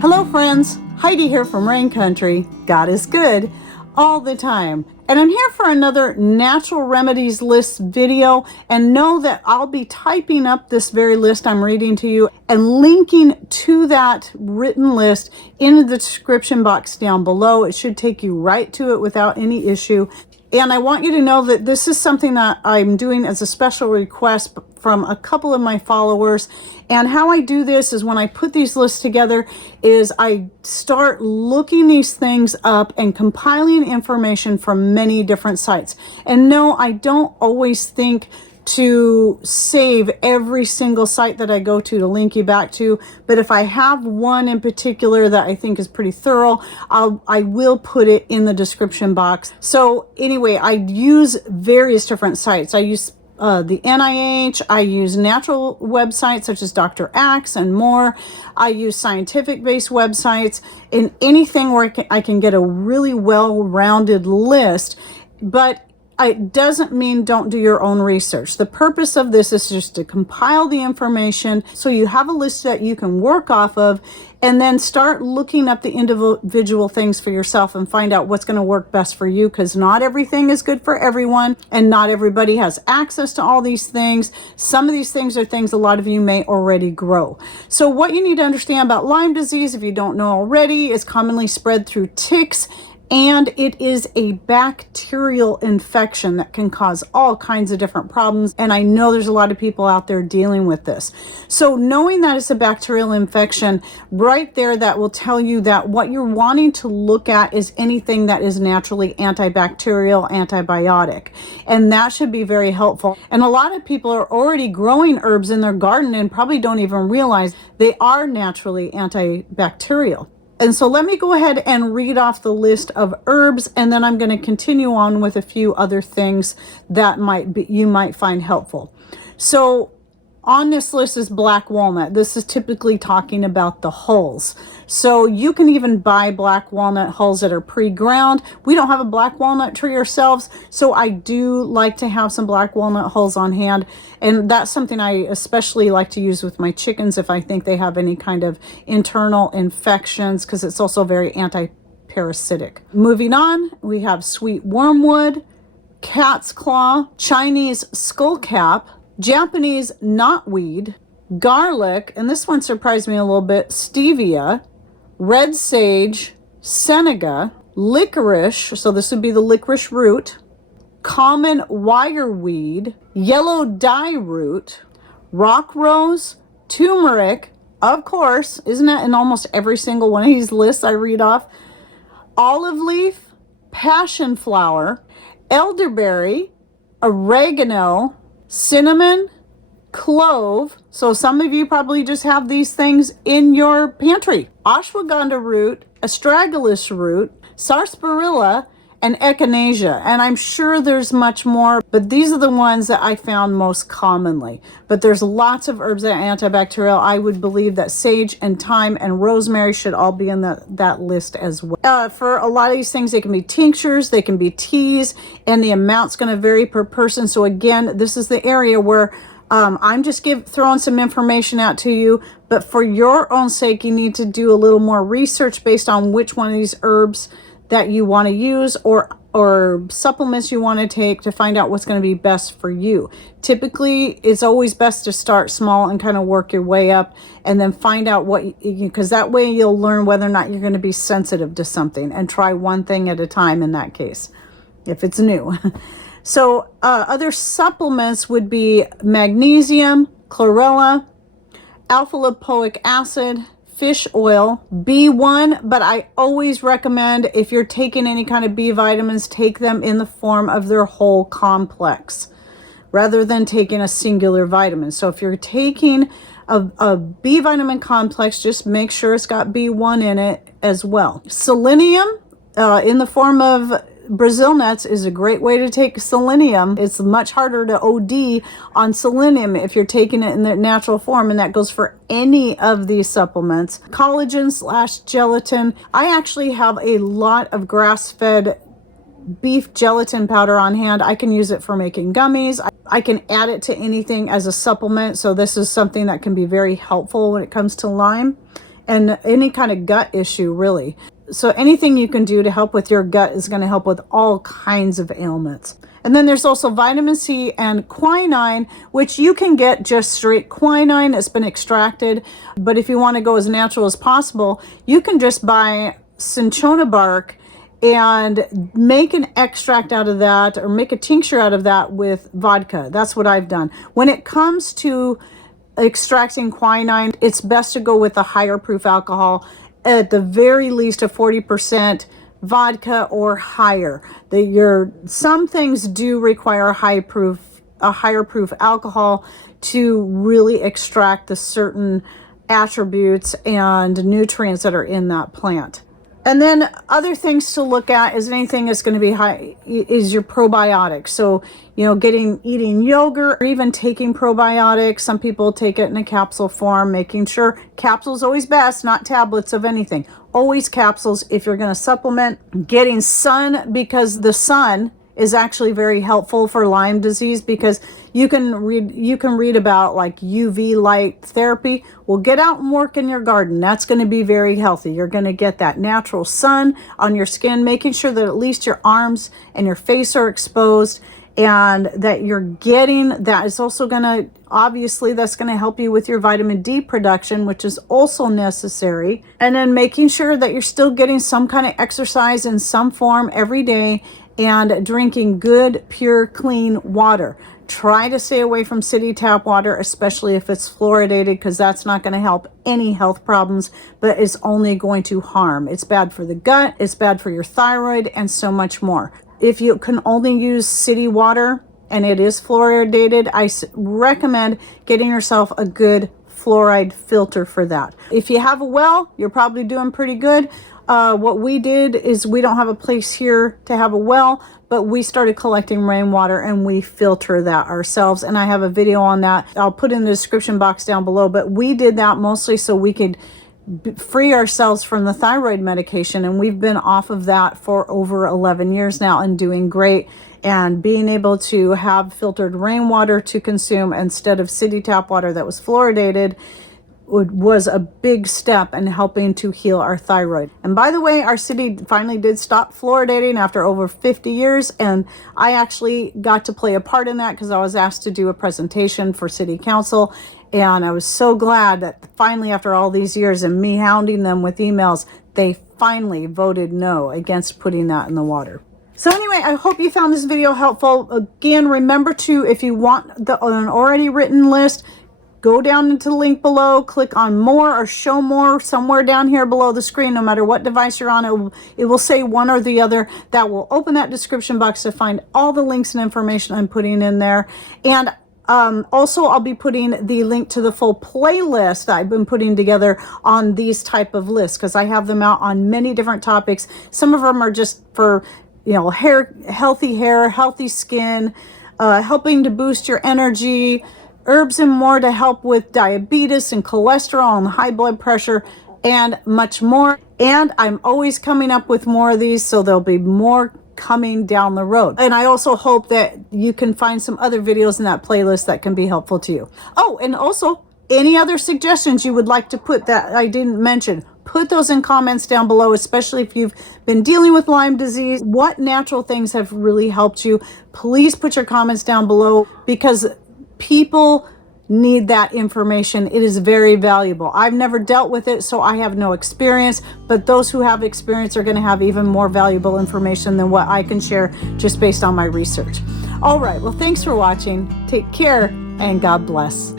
Hello friends, Heidi here from Rain Country. God is good all the time. And I'm here for another natural remedies list video, and know that I'll be typing up this very list I'm reading to you and linking to that written list in the description box down below. It should take you right to it without any issue. And I want you to know that this is something that I'm doing as a special request from a couple of my followers. And how I do this is when I put these lists together is I start looking these things up and compiling information from many different sites. And no, I don't always think to save every single site that I go to link you back to, but if I have one in particular that I think is pretty thorough, I will put it in the description box. So anyway, I use various different sites. I use the NIH, I use natural websites such as Dr. Axe and more. I use scientific-based websites, and anything where I can get a really well-rounded list. But it doesn't mean don't do your own research. The purpose of this is just to compile the information so you have a list that you can work off of, and then start looking up the individual things for yourself and find out what's going to work best for you, because not everything is good for everyone and not everybody has access to all these things. Some of these things are things a lot of you may already grow. So what you need to understand about Lyme disease, if you don't know already, is commonly spread through ticks. And it is a bacterial infection that can cause all kinds of different problems. And I know there's a lot of people out there dealing with this. So knowing that it's a bacterial infection, right there, that will tell you that what you're wanting to look at is anything that is naturally antibacterial, antibiotic. And that should be very helpful. And a lot of people are already growing herbs in their garden and probably don't even realize they are naturally antibacterial. And so let me go ahead and read off the list of herbs, and then I'm going to continue on with a few other things that you might find helpful. So on this list is black walnut. This is typically talking about the hulls. So you can even buy black walnut hulls that are pre-ground. We don't have a black walnut tree ourselves, so I do like to have some black walnut hulls on hand. And that's something I especially like to use with my chickens if I think they have any kind of internal infections, because it's also very anti-parasitic. Moving on, we have sweet wormwood, cat's claw, Chinese skullcap, Japanese knotweed, garlic, and this one surprised me a little bit, stevia, red sage, senega, licorice, so this would be the licorice root, common wireweed, yellow dye root, rock rose, turmeric, of course, isn't that in almost every single one of these lists I read off, olive leaf, passion flower, elderberry, oregano, cinnamon, clove, so some of you probably just have these things in your pantry, ashwagandha root, astragalus root, sarsaparilla, and echinacea. And I'm sure there's much more, but these are the ones that I found most commonly. But there's lots of herbs that are antibacterial. I would believe that sage and thyme and rosemary should all be in that list as well. For a lot of these things, they can be tinctures, they can be teas, and the amount's going to vary per person. So again, this is the area where I'm just throwing some information out to you, but for your own sake, you need to do a little more research based on which one of these herbs that you want to use or supplements you want to take to find out what's going to be best for you. Typically, it's always best to start small and kind of work your way up, and then find out because that way you'll learn whether or not you're going to be sensitive to something, and try one thing at a time in that case, if it's new. So other supplements would be magnesium, chlorella, alpha-lipoic acid, fish oil, B1, but I always recommend if you're taking any kind of B vitamins, take them in the form of their whole complex rather than taking a singular vitamin. So if you're taking a B vitamin complex, just make sure it's got B1 in it as well. Selenium in the form of Brazil nuts is a great way to take selenium. It's much harder to OD on selenium if you're taking it in the natural form, and that goes for any of these supplements. Collagen/gelatin. I actually have a lot of grass-fed beef gelatin powder on hand. I can use it for making gummies. I can add it to anything as a supplement. So this is something that can be very helpful when it comes to Lyme. and any kind of gut issue, really. So anything you can do to help with your gut is going to help with all kinds of ailments. And then there's also vitamin C and quinine, which you can get just straight quinine. It's been extracted. But if you want to go as natural as possible, you can just buy cinchona bark and make an extract out of that, or make a tincture out of that with vodka. That's what I've done. When it comes to extracting quinine, it's best to go with a higher proof alcohol, at the very least a 40% vodka or higher. Some things do require a higher proof alcohol to really extract the certain attributes and nutrients that are in that plant. And then other things to look at is anything that's going to be high is your probiotics. So, eating yogurt or even taking probiotics. Some people take it in a capsule form, making sure capsules always best, not tablets of anything. Always capsules if you're going to supplement. Getting sun, because the sun is actually very helpful for Lyme disease, because you can read about like UV light therapy. Well, get out and work in your garden. That's going to be very healthy. You're going to get that natural sun on your skin, making sure that at least your arms and your face are exposed, and that you're getting that is also going to, obviously that's going to help you with your vitamin D production, which is also necessary. And then making sure that you're still getting some kind of exercise in some form every day, and drinking good, pure, clean water. Try to stay away from city tap water, especially if it's fluoridated, because that's not going to help any health problems, but it's only going to harm. It's bad for the gut, it's bad for your thyroid, and so much more. If you can only use city water and it is fluoridated, I recommend getting yourself a good fluoride filter for that. If you have a well, you're probably doing pretty good. What we did is, we don't have a place here to have a well, but we started collecting rainwater and we filter that ourselves. And I have a video on that. I'll put in the description box down below, but we did that mostly so we could free ourselves from the thyroid medication. And we've been off of that for over 11 years now and doing great. And being able to have filtered rainwater to consume instead of city tap water that was fluoridated was a big step in helping to heal our thyroid. And by the way, our city finally did stop fluoridating after over 50 years. And I actually got to play a part in that, because I was asked to do a presentation for city council. And I was so glad that finally, after all these years and me hounding them with emails, they finally voted no against putting that in the water. So anyway, I hope you found this video helpful. Again, remember to, if you want an already written list, go down into the link below, click on more or show more somewhere down here below the screen. No matter what device you're on, it will say one or the other. That will open that description box to find all the links and information I'm putting in there. And also, I'll be putting the link to the full playlist that I've been putting together on these type of lists, because I have them out on many different topics. Some of them are just for, hair, healthy skin, helping to boost your energy, herbs and more to help with diabetes and cholesterol and high blood pressure, and much more. And I'm always coming up with more of these, so there'll be more coming down the road. And I also hope that you can find some other videos in that playlist that can be helpful to you. Oh, and also any other suggestions you would like to put that I didn't mention, put those in comments down below, especially if you've been dealing with Lyme disease. What natural things have really helped you? Please put your comments down below, because people need that information. It is very valuable. I've never dealt with it, so I have no experience, but those who have experience are going to have even more valuable information than what I can share just based on my research. All right, well, thanks for watching. Take care, and God bless.